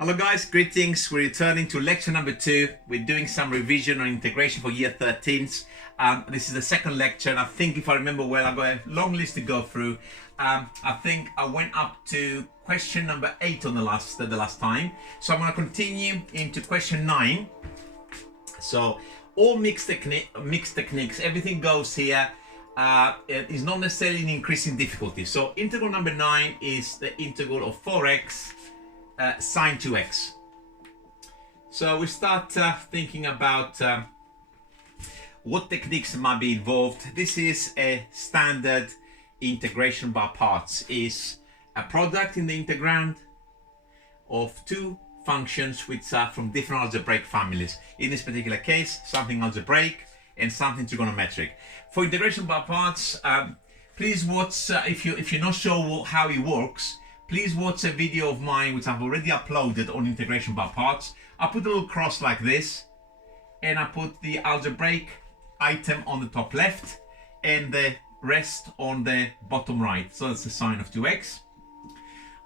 Hello guys, greetings. We're returning to lecture number 2. We're doing some revision on integration for year 13s. This is the second lecture, and I think if I remember well, I've got a long list to go through. I think I went up to question number 8 on the last time. So I'm going to continue into question 9. So all mixed techniques, everything goes here. It is not necessarily an increasing difficulty. So integral number 9 is the integral of 4x sine 2x. So we start thinking about what techniques might be involved. This is a standard integration by parts. Is a product in the integrand of two functions which are from different algebraic families. In this particular case, something algebraic and something trigonometric. For integration by parts, please watch, if you're not sure how it works, please watch a video of mine which I've already uploaded on integration by parts. I put a little cross like this, and I put the algebraic item on the top left and the rest on the bottom right. So that's the sine of 2x.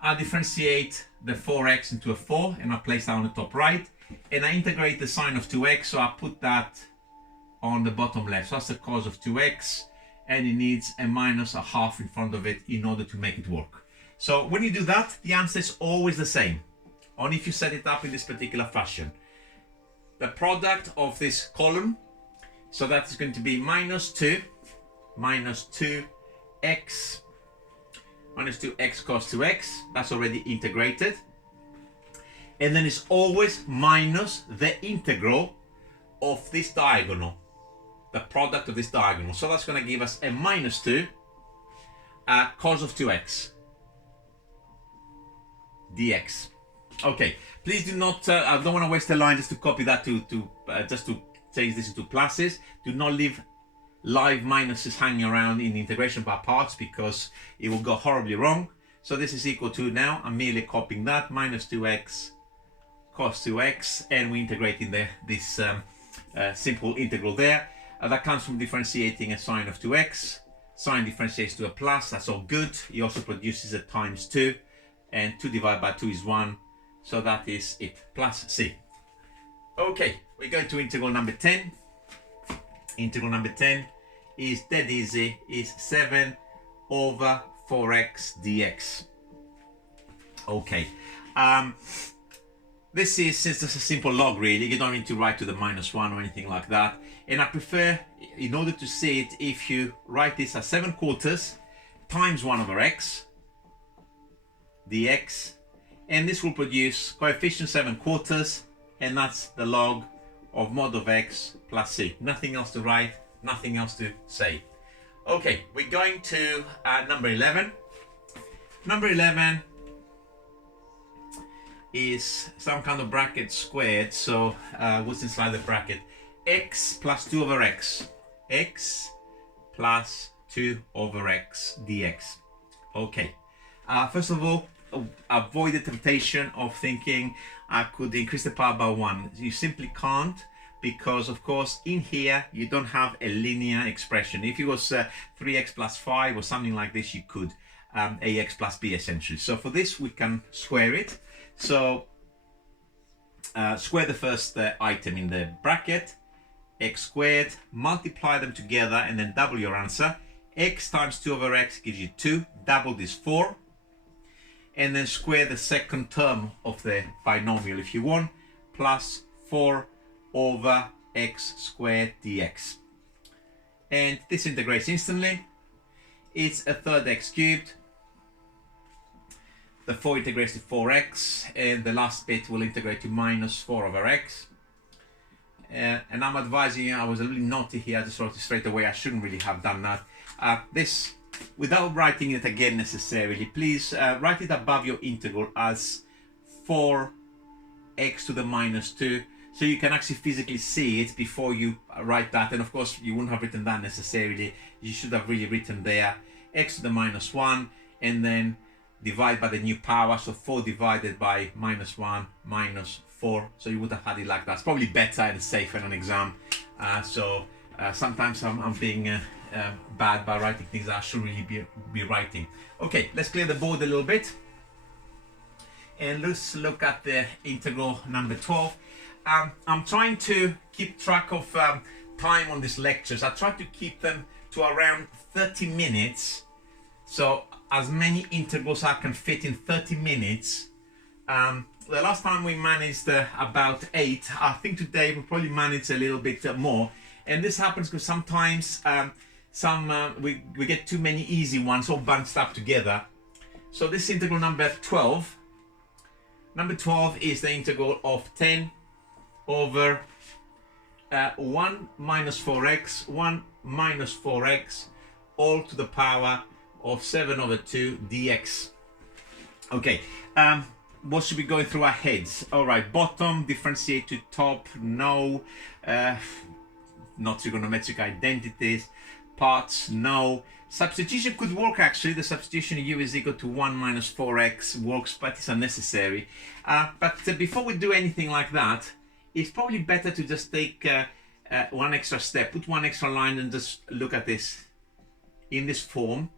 I differentiate the 4x into a 4 and I place that on the top right, and I integrate the sine of 2x, so I put that on the bottom left. So that's the cos of 2x, and it needs a minus a half in front of it in order to make it work. So when you do that, the answer is always the same, only if you set it up in this particular fashion. The product of this column, so that's going to be minus 2x cos 2x, that's already integrated. And then it's always minus the integral of this diagonal, the product of this diagonal. So that's going to give us a minus 2 cos of 2x dx. Okay, please do not, I don't want to waste the line just to copy that just to change this into pluses. Do not leave live minuses hanging around in integration by parts, because it will go horribly wrong. So this is equal to, now I'm merely copying that, minus 2x cos 2x, and we're integrating this simple integral there. That comes from differentiating a sine of 2x. Sine differentiates to a plus, that's all good. It also produces a times 2, and 2 divided by 2 is 1, so that is it, plus c. Okay, we're going to integral number 10. Integral number 10 is dead easy, is 7 over 4x dx. Okay, this is, since this is a simple log really, you don't need to write to the minus 1 or anything like that. And I prefer, in order to see it, if you write this as 7 quarters times 1 over x dx, and this will produce coefficient 7 quarters, and that's the log of mod of x plus c. Nothing else to write, nothing else to say. Okay, we're going to number 11. Number 11 is some kind of bracket squared. So what's inside the bracket? X plus 2 over x. X plus 2 over x dx. Okay. First of all, avoid the temptation of thinking I could increase the power by 1. You simply can't, because of course in here you don't have a linear expression. If it was 3x plus 5 or something like this, you could ax plus b essentially. So for this we can square it. So square the first item in the bracket, x squared, multiply them together and then double your answer. X times 2 over x gives you 2, double this 4, and then square the second term of the binomial if you want, plus 4 over x squared dx. And this integrates instantly. It's a third x cubed. The 4 integrates to 4x, and the last bit will integrate to minus 4 over x. And I'm advising you, I was a little naughty here, I just wrote it straight away. I shouldn't really have done that. This, without writing it again necessarily, please write it above your integral as 4x to the minus 2, so you can actually physically see it before you write that. And of course you wouldn't have written that necessarily, you should have really written there x to the minus 1, and then divide by the new power, so 4 divided by minus 1 minus 4, so you would have had it like that. It's probably better and safer in an exam. Sometimes I'm being bad by writing things I should really be writing. Okay, let's clear the board a little bit. and let's look at the integral number 12. I'm trying to keep track of time on these lectures. I try to keep them to around 30 minutes. So as many integrals I can fit in 30 minutes. The last time we managed about 8. I think today we'll probably manage a little bit more. And this happens because sometimes we get too many easy ones all bunched up together. So this integral number 12. Number 12 is the integral of 10 over 1 minus 4x, 1 minus 4x, all to the power of 7 over 2 dx. Okay, what should be going through our heads? All right, bottom, differentiate to top, no. Not trigonometric identities. Parts, no. Substitution could work actually. The substitution u is equal to 1 minus 4x works, but it's unnecessary. But before we do anything like that, it's probably better to just take one extra step, put one extra line and just look at this in this form.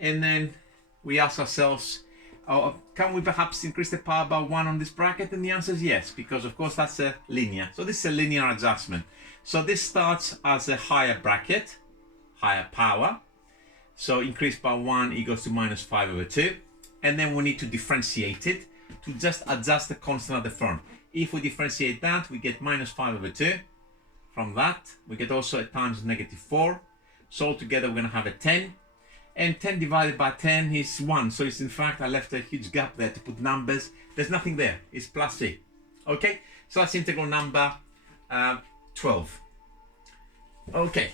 And then we ask ourselves, can we perhaps increase the power by 1 on this bracket? And the answer is yes, because of course that's a linear. So this is a linear adjustment. So this starts as a higher bracket, higher power. So increase by 1 equals to minus 5 over 2. And then we need to differentiate it to just adjust the constant at the front. If we differentiate that, we get minus 5 over 2. From that, we get also a times negative 4. So altogether, we're going to have a 10. And 10 divided by 10 is 1. So it's in fact, I left a huge gap there to put numbers. There's nothing there. It's plus c. Okay, so that's integral number 12. Okay,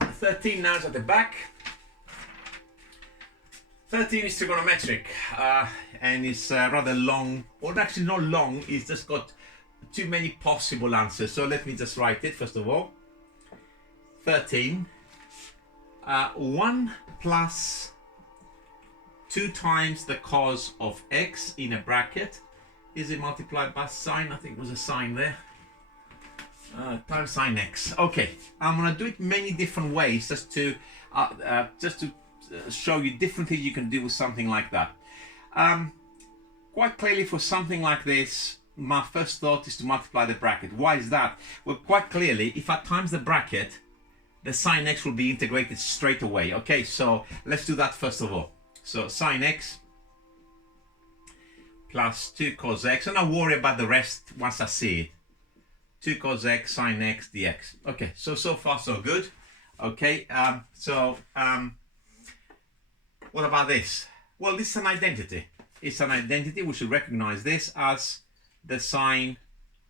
13 now is at the back. 13 is trigonometric and it's rather long, or actually not long, it's just got too many possible answers. So let me just write it first of all. 13, 1 plus 2 times the cos of x in a bracket. Is it multiplied by sine? I think it was a sine there. Times sine x. Okay, I'm gonna do it many different ways just to show you different things you can do with something like that. Quite clearly for something like this, my first thought is to multiply the bracket. Why is that? Well, quite clearly, if I times the bracket, the sine x will be integrated straight away. Okay, so let's do that first of all. So sine x plus 2 cos x, and I'll worry about the rest once I see it. 2 cos x sine x dx. Okay, so far so good. Okay, what about this? Well, this is an identity. It's an identity. We should recognize this as the sine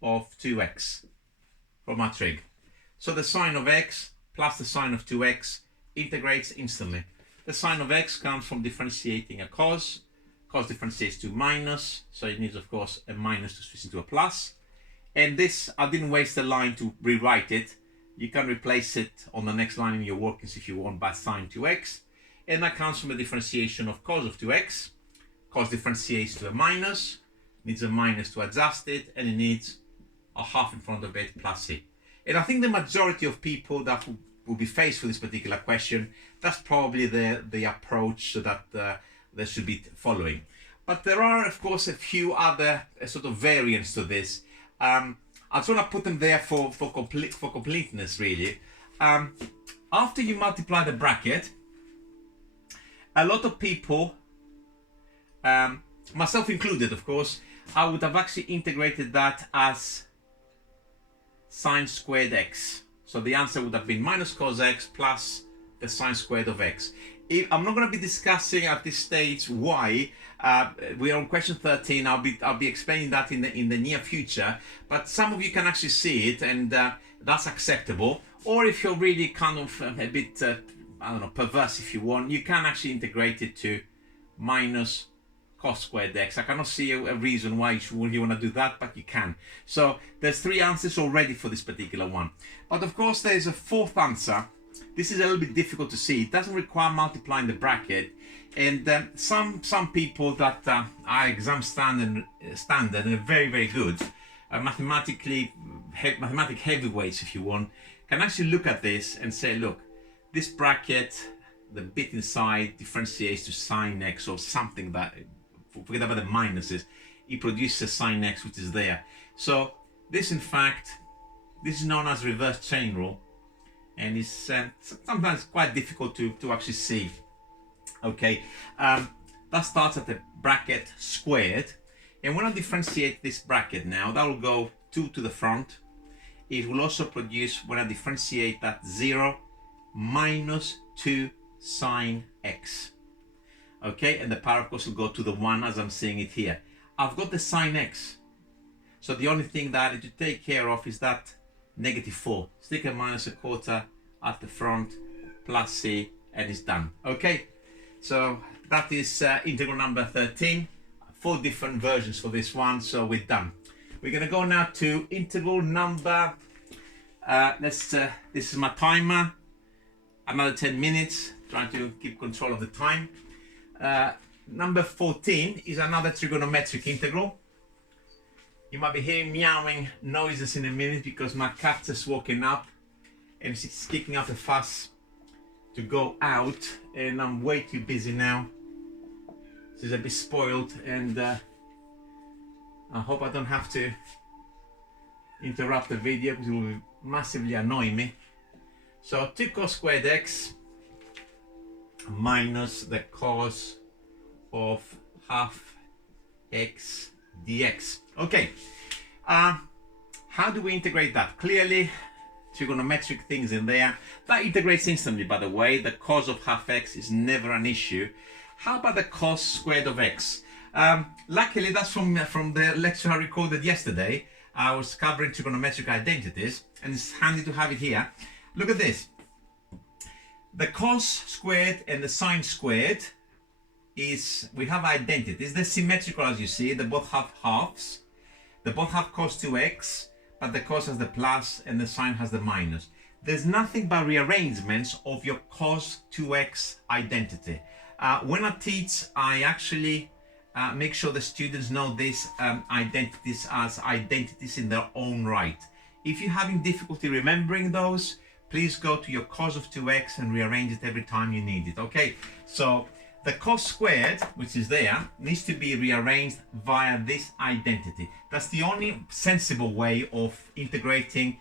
of 2x from our trig. So the sine of x plus the sine of 2x integrates instantly. The sine of x comes from differentiating a cos. Cos differentiates to minus, so it needs, of course, a minus to switch into a plus. And this, I didn't waste the line to rewrite it. You can replace it on the next line in your workings if you want by sine 2x. And that comes from a differentiation of cos of 2x. Cos differentiates to a minus, needs a minus to adjust it, and it needs a half in front of it plus c. And I think the majority of people that will be faced with this particular question, that's probably the approach that they should be following. But there are, of course, a few other sort of variants to this. I just want to put them there for completeness, really. After you multiply the bracket, a lot of people, myself included, of course, I would have actually integrated that as sine squared x. So the answer would have been minus cos x plus the sine squared of x. I'm not going to be discussing at this stage why. We are on question 13. I'll be explaining that in the near future. But some of you can actually see it, and that's acceptable. Or if you're really kind of a bit, I don't know, perverse if you want, you can actually integrate it to minus cos squared x. I cannot see a reason why you want to do that, but you can. So there's 3 answers already for this particular one. But of course, there's a 4th answer. This is a little bit difficult to see. It doesn't require multiplying the bracket. And some people that are exam standard and are very, very good, mathematic heavyweights, if you want, can actually look at this and say, look, this bracket, the bit inside differentiates to sine x or something that, forget about the minuses. it produces sine x, which is there. So this, in fact, this is known as reverse chain rule, and it's sometimes quite difficult to actually see. Okay, that starts at the bracket squared, and when I differentiate this bracket now, that will go 2 to the front. It will also produce, when I differentiate that, 0 minus 2 sine x. Okay, and the power of course will go to the 1 as I'm seeing it here. I've got the sine x, so the only thing that I need to take care of is that -4. Stick a minus a quarter at the front, plus c, and it's done. Okay, so that is integral number 13. 4 different versions for this one, so we're done. We're going to go now to integral number, this is my timer, another 10 minutes, trying to keep control of the time. Number 14 is another trigonometric integral. You might be hearing meowing noises in a minute because my cat is walking up and she's kicking up a fuss to go out, and I'm way too busy now. She's a bit spoiled, and I hope I don't have to interrupt the video because it will massively annoy me. So 2 cos squared x minus the cos of half x dx. Okay, how do we integrate that? Clearly, trigonometric things in there. That integrates instantly, by the way. The cos of half x is never an issue. How about the cos squared of x? Luckily, that's from the lecture I recorded yesterday. I was covering trigonometric identities, and it's handy to have it here. Look at this. The cos squared and the sine squared we have identities. They're symmetrical, as you see. They both have halves. They both have cos 2x, but the cos has the plus and the sine has the minus. There's nothing but rearrangements of your cos 2x identity. When I teach, I actually make sure the students know these identities as identities in their own right. If you're having difficulty remembering those, please go to your cos of 2x and rearrange it every time you need it. Okay, so the cos squared, which is there, needs to be rearranged via this identity. That's the only sensible way of integrating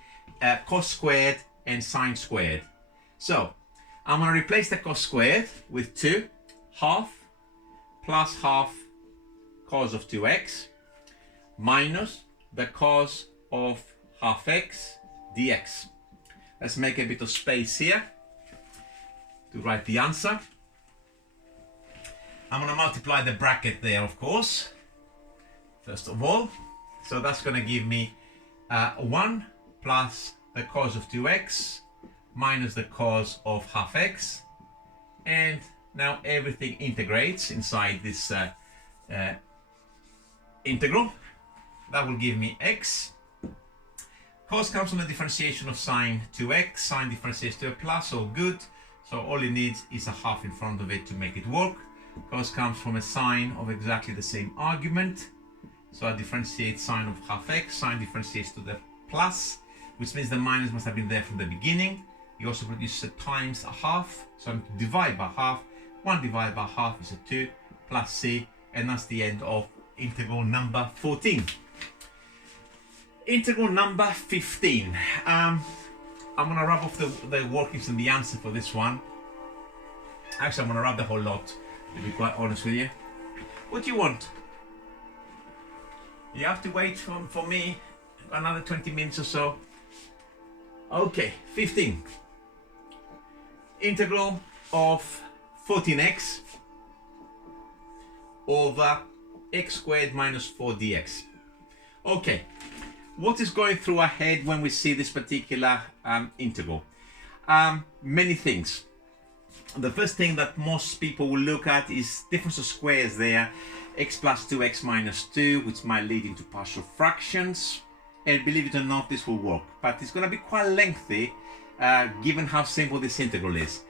cos squared and sine squared. So I'm going to replace the cos squared with 2 half plus half cos of 2x minus the cos of half x dx. Let's make a bit of space here to write the answer. I'm going to multiply the bracket there, of course, first of all. So that's going to give me 1 plus the cos of 2x minus the cos of half x. And now everything integrates inside this integral. That will give me x. Cos comes from the differentiation of sine 2x. Sine differentiates to a plus, all good. So all it needs is a half in front of it to make it work. Cos comes from a sine of exactly the same argument. So I differentiate sine of half x. Sine differentiates to the plus, which means the minus must have been there from the beginning. You also produce a times a half. So I'm to divide by half. 1 divided by half is a 2 plus c, and that's the end of integral number 14. Integral number 15. I'm going to rub off the workings and the answer for this one. Actually, I'm going to rub the whole lot, to be quite honest with you. What do you want? You have to wait for me another 20 minutes or so. Okay, 15. Integral of 14x over x squared minus 4 dx. Okay, what is going through our head when we see this particular integral? Many things. The first thing that most people will look at is difference of squares there, x plus 2x minus 2, which might lead into partial fractions. And believe it or not, this will work, but it's going to be quite lengthy given how simple this integral is.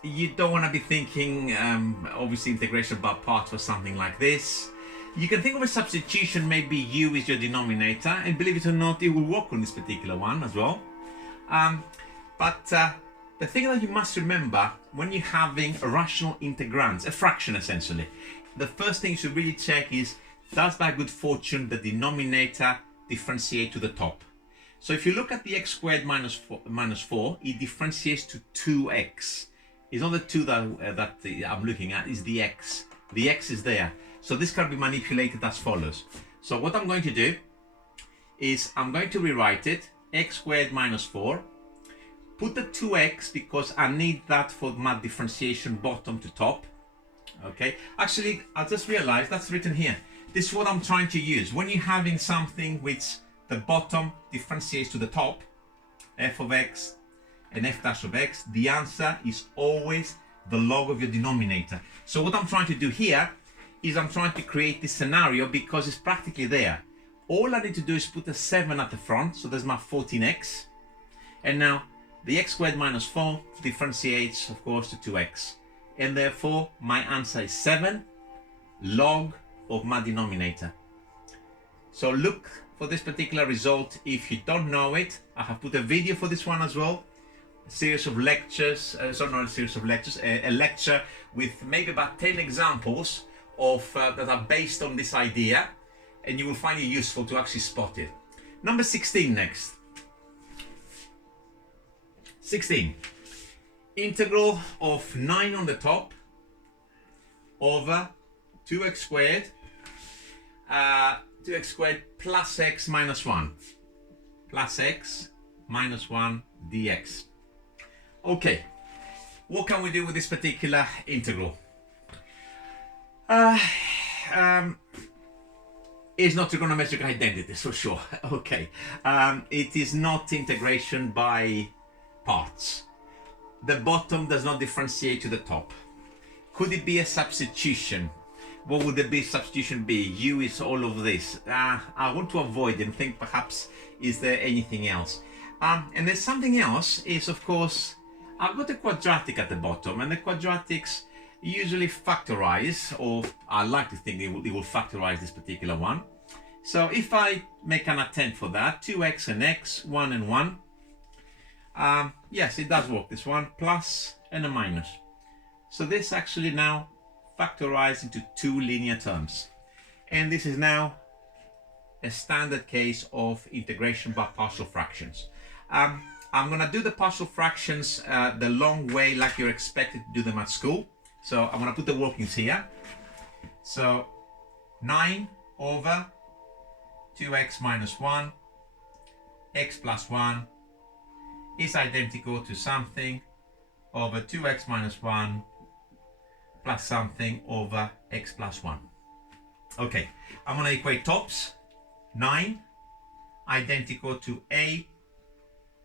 You don't want to be thinking, obviously, integration by parts or something like this. You can think of a substitution, maybe u is your denominator, and believe it or not, it will work on this particular one as well. But the thing that you must remember when you're having a rational integrands, a fraction essentially, the first thing you should really check is does by good fortune the denominator differentiate to the top. So if you look at the x squared minus 4, it differentiates to 2x. It's not the 2 that I'm looking at, it's the x. The x is there. So this can be manipulated as follows. So what I'm going to do is I'm going to rewrite it, x squared minus 4, put the 2x because I need that for my differentiation bottom to top. Okay, actually I just realized that's written here. This is what I'm trying to use. When you're having something which the bottom differentiates to the top, f of x and f dash of x, the answer is always the log of your denominator. So what I'm trying to do here is I'm trying to create this scenario because it's practically there. All I need to do is put a 7 at the front, so there's my 14x. And now the x squared minus 4 differentiates, of course, to 2x. And therefore, my answer is 7 log of my denominator. So look for this particular result. If you don't know it, I have put a video for this one as well. A series of lectures, not a series of lectures, a lecture with maybe about 10 examples of that are based on this idea, and you will find it useful to actually spot it. Number 16 next. 16. Integral of 9 on the top over 2x squared, 2x squared plus x minus 1, plus x minus 1 dx. Okay, what can we do with this particular integral? It's not trigonometric identities for sure. Okay, it is not integration by parts. The bottom does not differentiate to the top. Could it be a substitution? What would the big substitution be? U is all of this. I want to avoid and think perhaps is there anything else? And there's something else is, of course, I've got a quadratic at the bottom, and the quadratics usually factorize, or I like to think it will factorize this particular one. So if I make an attempt for that, 2x and x, 1 and 1, yes, it does work, this one, plus and a minus. So this actually now factorized into 2 linear terms. And this is now a standard case of integration by partial fractions. I'm gonna do the partial fractions the long way, like you're expected to do them at school. So I'm gonna put the workings here. So 9 over 2x minus 1, x plus 1 is identical to something over 2x minus 1 plus something over x plus 1. Okay, I'm going to equate tops. 9 identical to a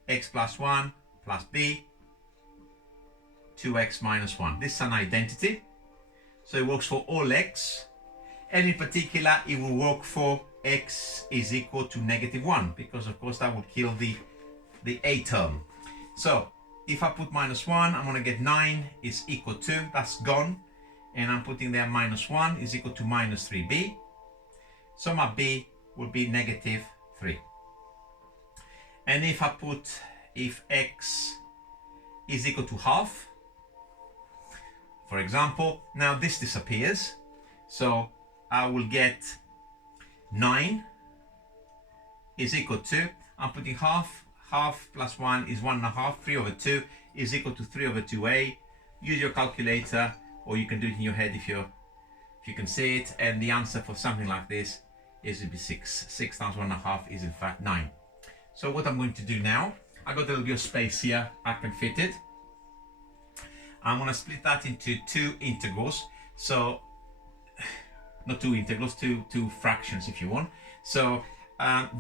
x plus 1 plus b 2x minus 1. This is an identity, so it works for all x, and in particular it will work for x is equal to -1, because of course that will kill the a term. So if I put -1, I'm going to get 9 is equal to, that's gone, and I'm putting there -1 is equal to -3b. So my b will be -3. And if I put, if x is equal to half, for example, now this disappears, so I will get 9 is equal to, I'm putting half plus 1 is 1.5, 3 over 2 is equal to 3 over 2a. Use your calculator, or you can do it in your head if you can see it, and the answer for something like this is to be 6. 6 times 1.5 is in fact 9. So what I'm going to do now, I got a little bit of space here, I can fit it. I'm going to split that into 2 integrals. So not 2 integrals, two fractions if you want. So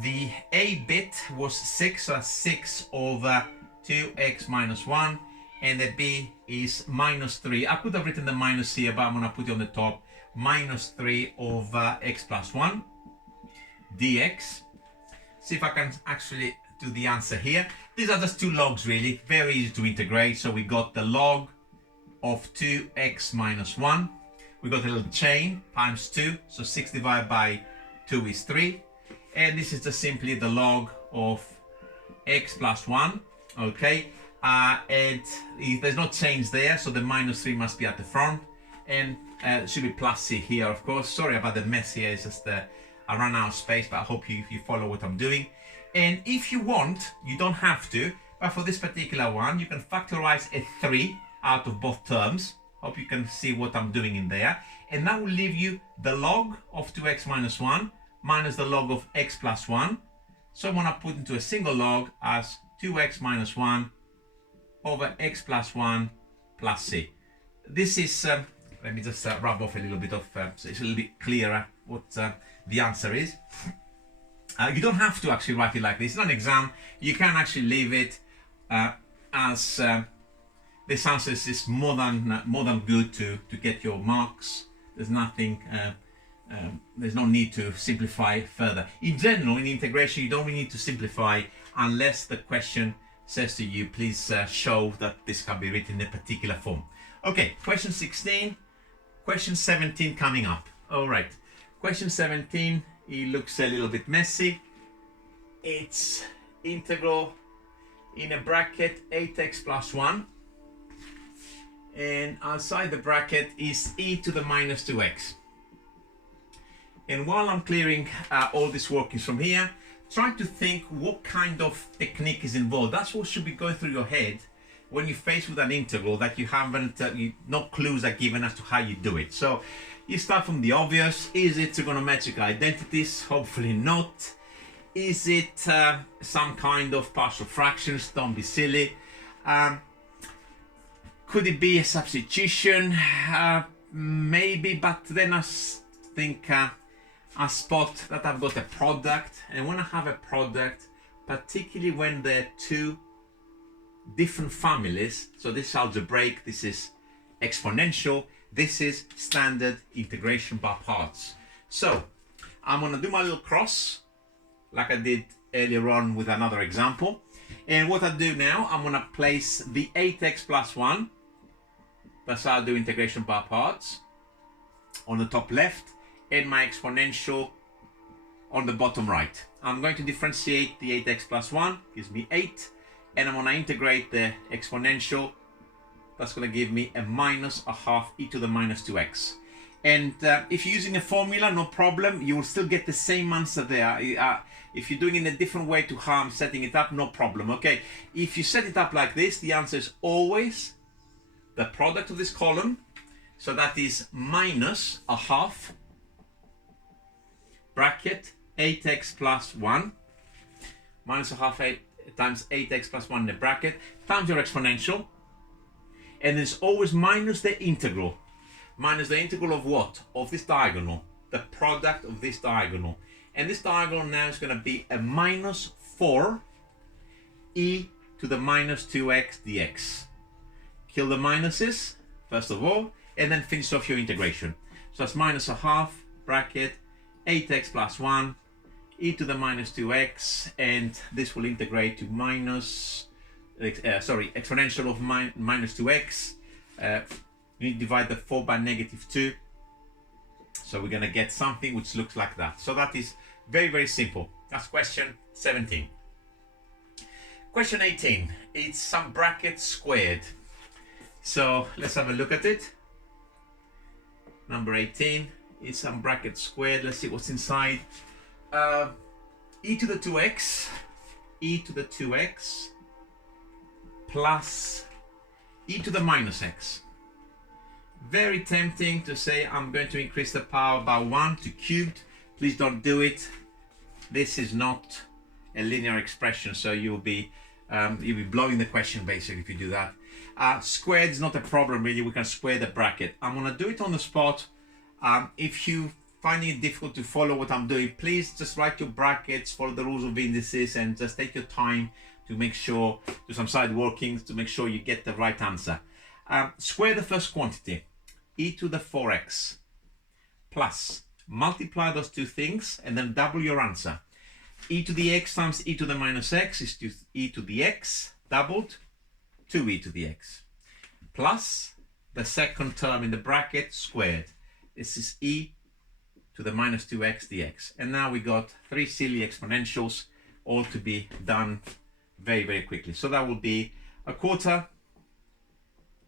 the a bit was 6, so that's 6 over 2x minus 1, and the b is -3. I could have written the minus here, but I'm going to put it on the top. -3 over x plus 1 dx. See if I can actually do the answer here. These are just 2 logs really, very easy to integrate. So we got the log of 2x minus 1. We got a little chain times 2, so 6 divided by 2 is 3. And this is just simply the log of x plus 1, okay? And there's no change there, so the -3 must be at the front. and it should be plus c here, of course. Sorry about the mess here, it's just I ran out of space, but I hope you follow what I'm doing. And if you want, you don't have to, but for this particular one, you can factorize a 3 out of both terms. Hope you can see what I'm doing in there. And that will leave you the log of 2x minus 1 minus the log of x plus 1. So I'm going to put into a single log as 2x minus 1 over x plus 1 plus c. This is, let me just rub off a little bit of, so it's a little bit clearer what the answer is. You don't have to actually write it like this. It's not an exam. You can actually leave it as this answer is more than good to get your marks. There's nothing, there's no need to simplify further. In general, in integration, you don't really need to simplify unless the question says to you, please show that this can be written in a particular form. Okay, question 16, question 17 coming up. All right, question 17, it looks a little bit messy. It's integral in a bracket 8x plus 1. And outside the bracket is e to the minus 2x. And while I'm clearing all these workings from here, try to think what kind of technique is involved. That's what should be going through your head when you're faced with an integral that you haven't, no clues are given as to how you do it. So you start from the obvious. Is it trigonometric identities? Hopefully not. Is it some kind of partial fractions? Don't be silly. Could it be a substitution? Maybe, but then I think I spot that I've got a product, and when I have a product, particularly when they're two different families, so this is algebraic, this is exponential, this is standard integration by parts. So I'm gonna do my little cross like I did earlier on with another example. And what I do now, I'm gonna place the 8x plus 1, that's how I do integration by parts, on the top left, and my exponential on the bottom right. I'm going to differentiate the 8x plus 1, gives me 8, and I'm going to integrate the exponential. That's going to give me a minus a half e to the minus 2x. And if you're using a formula, no problem, you will still get the same answer there. If you're doing it in a different way to how I'm setting it up, no problem, okay? If you set it up like this, the answer is always the product of this column, so that is minus a half bracket 8x plus 1 minus a half 8 times 8x plus 1 in the bracket times your exponential, and it's always minus the integral. Minus the integral of what? Of this diagonal, the product of this diagonal. And this diagonal now is going to be a minus 4 e to the minus 2x dx. Kill the minuses, first of all, and then finish off your integration. So that's minus a half bracket 8x plus 1 e to the minus 2x, and this will integrate to minus, exponential of minus 2x. You need to divide the 4 by negative 2. So we're going to get something which looks like that. So that is very, very simple. That's question 17. Question 18, it's some bracket squared. So let's have a look at it. Number 18 is some bracket squared. Let's see what's inside. E to the 2x, e to the 2x plus e to the minus x. Very tempting to say I'm going to increase the power by 1 to cubed. Please don't do it. This is not a linear expression, so you'll be blowing the question basically if you do that. Squared is not a problem really. We can square the bracket. I'm going to do it on the spot. If you find it difficult to follow what I'm doing, please just write your brackets, follow the rules of indices, and just take your time to make sure, do some side workings to make sure you get the right answer. Square the first quantity, e to the 4x, plus multiply those two things and then double your answer. E to the x times e to the minus x is to e to the x doubled, 2e to the x, plus the second term in the bracket squared. This is e to the minus 2x dx. And now we got 3 silly exponentials, all to be done very, very quickly. So that will be a quarter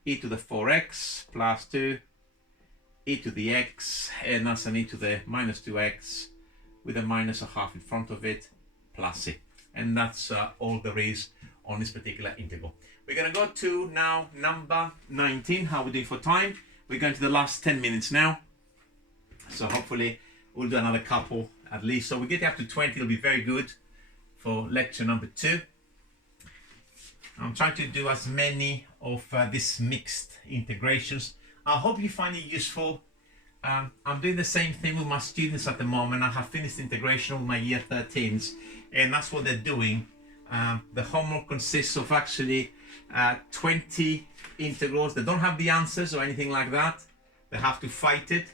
e to the 4x plus 2 e to the x, and that's an e to the minus 2x with a minus a half in front of it, plus c. And that's all there is on this particular integral. We're going to go to now number 19. How we doing for time? We're going to the last 10 minutes now. So hopefully we'll do another couple at least. So we get up to 20. It'll be very good for lecture number 2. I'm trying to do as many of these mixed integrations. I hope you find it useful. I'm doing the same thing with my students at the moment. I have finished integration with my year 13s, and that's what they're doing. The homework consists of actually 20 integrals. They don't have the answers or anything like that. They have to fight it.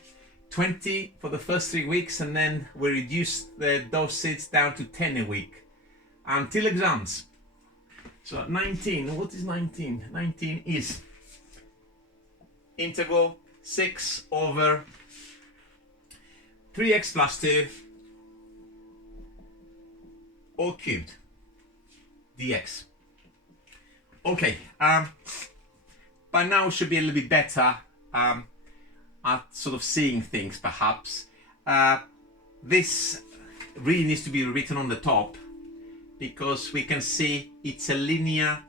20 for the first 3 weeks, and then we reduce those seats down to 10 a week until exams. So 19, what is 19? 19 is integral 6 over 3x plus 2 all cubed dx. Okay, by now we should be a little bit better at sort of seeing things perhaps. This really needs to be written on the top because we can see it's a linear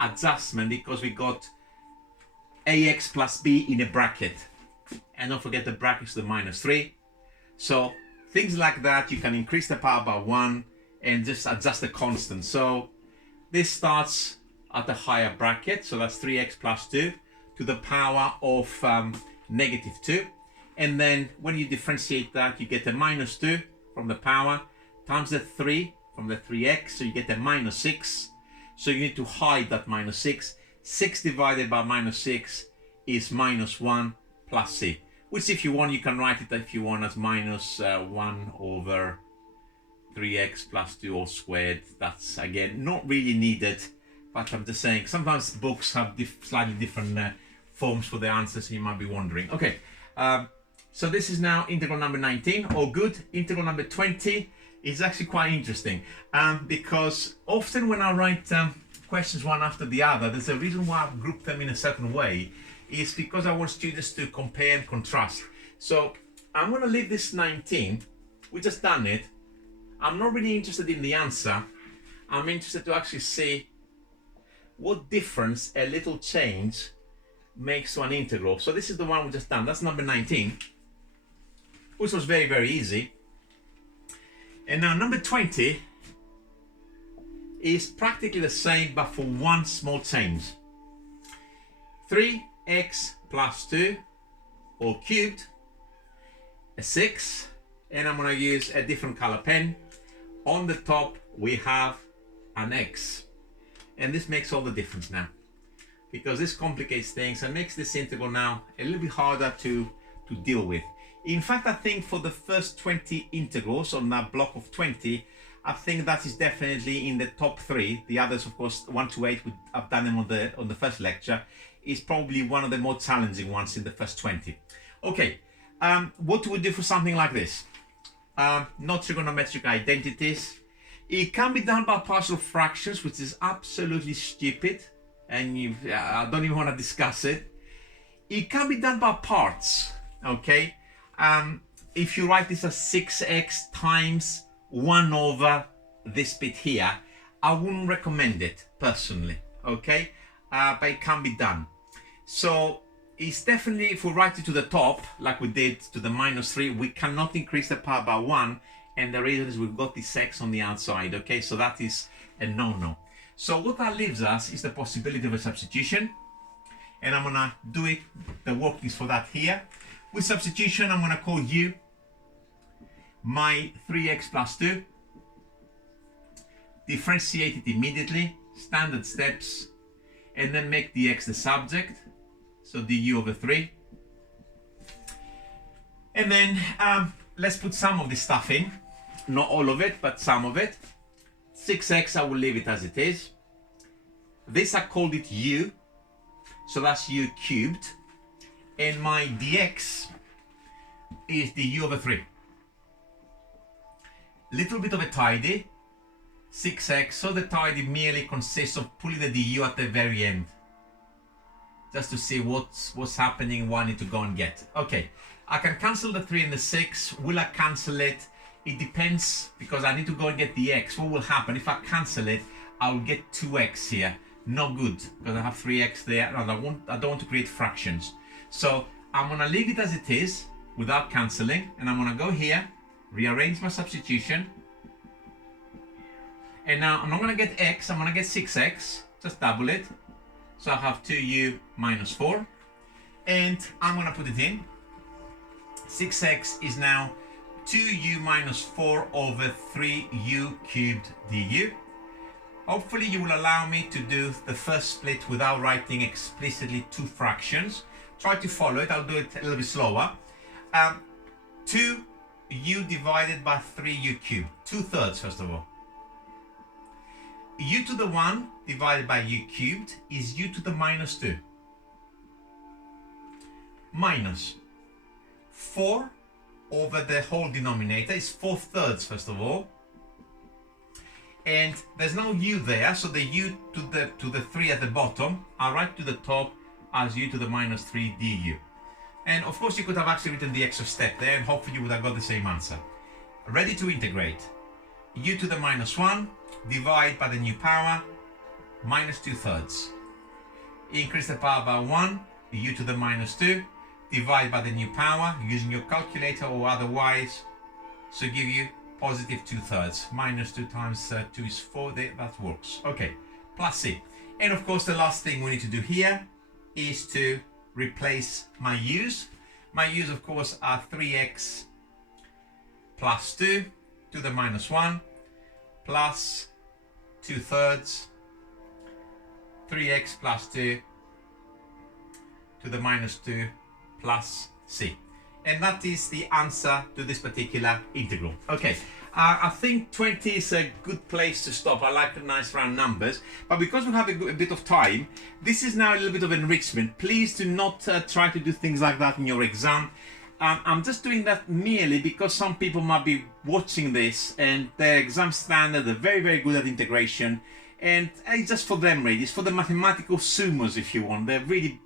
adjustment because we got ax plus b in a bracket, and don't forget the brackets to the minus 3. So things like that, you can increase the power by 1 and just adjust the constant. So this starts at a higher bracket, so that's 3x plus 2 to the power of negative 2, and then when you differentiate that, you get a minus 2 from the power times the 3 from the 3x, so you get a minus 6. So you need to hide that minus 6. 6 divided by minus 6 is minus 1 plus c, which if you want, you can write it if you want as minus 1 over 3x plus 2 all squared. That's again not really needed, but I'm just saying sometimes books have slightly different forms for the answers, and you might be wondering. Okay, so this is now integral number 19, all good. Integral number 20 is actually quite interesting because often when I write questions one after the other, there's a reason why I've grouped them in a certain way, is because I want students to compare and contrast. So I'm going to leave this 19. We just done it. I'm not really interested in the answer. I'm interested to actually see what difference a little change makes to an integral. So this is the one we just done. That's number 19, which was very, very easy. And now number 20 is practically the same, but for one small change. 3x plus 2 all cubed, a 6, and I'm going to use a different color pen. On the top we have an x, and this makes all the difference now, because this complicates things and makes this integral now a little bit harder to deal with. In fact, I think for the first 20 integrals on that block of 20, I think that is definitely in the top 3. The others, of course, 1 to 8, I've done them on the first lecture, is probably one of the more challenging ones in the first 20. Okay, what do we do for something like this? Not trigonometric identities. It can be done by partial fractions, which is absolutely stupid, and I don't even want to discuss it. It can be done by parts, okay? If you write this as 6x times 1 over this bit here, I wouldn't recommend it personally, okay? But it can be done. So it's definitely, if we write it to the top, like we did to the minus 3, we cannot increase the power by 1, and the reason is we've got this x on the outside, okay? So that is a no-no. So what that leaves us is the possibility of a substitution, and I'm gonna do it, the workings for that here. With substitution, I'm gonna call u my 3x plus 2, differentiate it immediately, standard steps, and then make the x the subject, so du over 3. And then let's put some of this stuff in, not all of it, but some of it. 6x, I will leave it as it is. This, I called it u, so that's u cubed, and my dx is du over 3. Little bit of a tidy, 6x, so the tidy merely consists of pulling the du at the very end. just to see what's happening, what I need to go and get. Okay, I can cancel the 3 and the 6. Will I cancel it? It depends, because I need to go and get the x. What will happen if I cancel it? I'll get 2x here. No good, because I have 3x there, and I don't want to create fractions. So I'm gonna leave it as it is without cancelling, and I'm gonna go here, rearrange my substitution, and now I'm not gonna get x, I'm gonna get 6x, just double it. So I have 2u minus 4, and I'm gonna put it in. 6x is now 2u minus 4 over 3u cubed du. Hopefully you will allow me to do the first split without writing explicitly two fractions. Try to follow it, I'll do it a little bit slower. 2u divided by 3u cubed, 2/3 first of all. U to the 1 divided by u cubed is u to the minus 2. Minus 4 over the whole denominator is 4/3 first of all. And there's no u there, so the u to the 3 at the bottom, I'll write to the top as u to the minus 3 du. And of course you could have actually written the extra step there, and hopefully you would have got the same answer. Ready to integrate. U to the minus 1 divide by the new power minus 2/3. Increase the power by 1, u to the minus 2 divide by the new power using your calculator or otherwise, so give you positive 2/3. Minus 2 times 2 is 4. That works. Okay, plus c. And of course the last thing we need to do here is to replace my u's. My u's of course are 3x plus 2 to the minus 1 plus 2/3, 3x plus 2 to the minus 2 plus c. And that is the answer to this particular integral. Okay, I think 20 is a good place to stop. I like the nice round numbers, but because we have a bit of time, this is now a little bit of enrichment. Please do not try to do things like that in your exam. I'm just doing that merely because some people might be watching this and their exam standard, they're very, very good at integration, and it's just for them really. It's for the mathematical sumos, if you want. They're really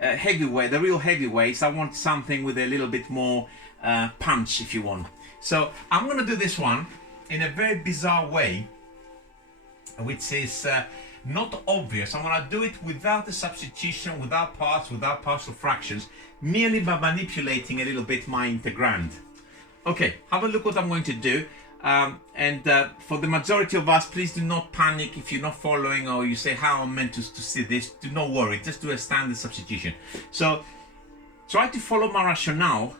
heavyweight, the real heavyweights. I want something with a little bit more punch, if you want. So I'm going to do this one in a very bizarre way, which is not obvious. I'm going to do it without the substitution, without parts, without partial fractions, merely by manipulating a little bit my integrand. Okay, have a look what I'm going to do. For the majority of us, please do not panic if you're not following or you say how I'm meant to see this. Do not worry, just do a standard substitution. So try to follow my rationale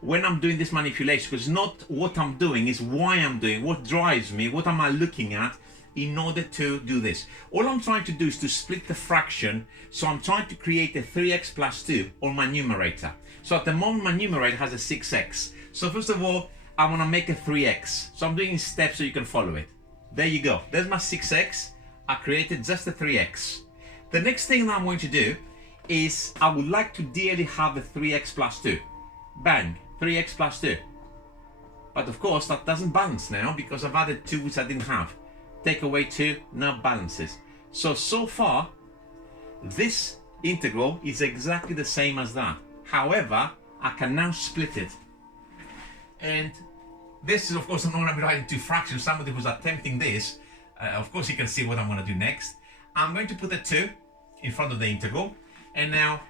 when I'm doing this manipulation, because not what I'm doing, is why I'm doing, what drives me, what am I looking at in order to do this. All I'm trying to do is to split the fraction, so I'm trying to create a 3x plus 2 on my numerator. So at the moment my numerator has a 6x. So first of all, I want to make a 3x. So I'm doing steps so you can follow it. There you go. There's my 6x. I created just a 3x. The next thing that I'm going to do is I would like to dearly have a 3x plus 2. Bang, 3x plus 2. But of course that doesn't balance now because I've added 2 which I didn't have. Take away 2, now balances. So far, this integral is exactly the same as that. However, I can now split it. And this is, of course, I'm not going to be writing two fractions. Somebody who's attempting this, of course, you can see what I'm going to do next. I'm going to put a 2 in front of the integral. And now,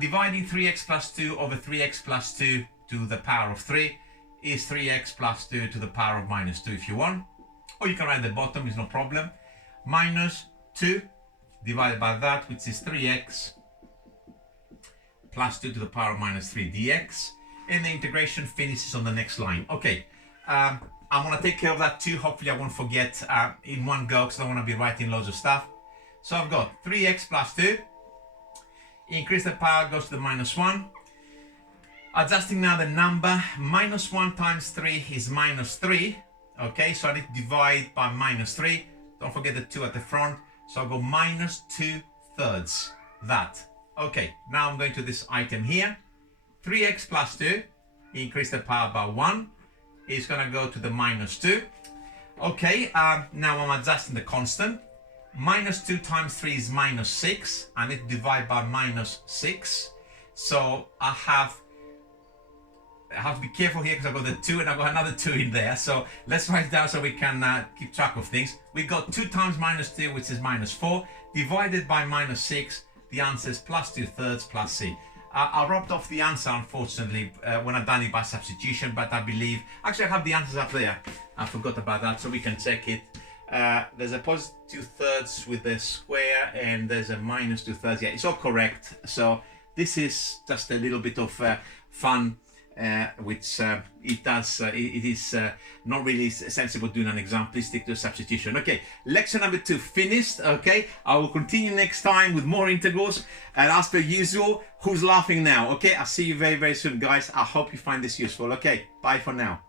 dividing 3x plus 2 over 3x plus 2 to the power of 3 is 3x plus 2 to the power of minus 2 if you want. Or you can write the bottom, it's no problem. Minus 2 divided by that, which is 3x plus 2 to the power of minus 3 dx. And the integration finishes on the next line. Okay, I'm going to take care of that too. Hopefully I won't forget in one go because I don't want to be writing loads of stuff. So I've got 3x plus 2. Increase the power, goes to the minus 1. Adjusting now the number, minus 1 times 3 is minus 3. Okay, so I need to divide by minus 3. Don't forget the 2 at the front. So I'll go minus 2/3. That. Okay, now I'm going to this item here. 3x plus 2, increase the power by 1, is going to go to the minus 2. Okay, now I'm adjusting the constant. minus 2 times 3 is minus 6. I need to divide by minus 6. So I have to be careful here because I've got the 2 and I've got another 2 in there. So let's write it down so we can keep track of things. We got 2 times minus 2, which is minus 4, divided by minus 6. The answer is plus 2/3 plus C. I rubbed off the answer, unfortunately, when I've done it by substitution, but I believe, actually I have the answers up there. I forgot about that, so we can check it. There's a positive 2/3 with a square, and there's a minus 2/3. Yeah, it's all correct. So this is just a little bit of fun, which it is not really sensible doing an exam. Please stick to substitution. Okay, lecture number 2 finished. Okay, I will continue next time with more integrals, and as per usual, who's laughing now? Okay, I'll see you very, very soon, guys. I hope you find this useful. Okay, bye for now.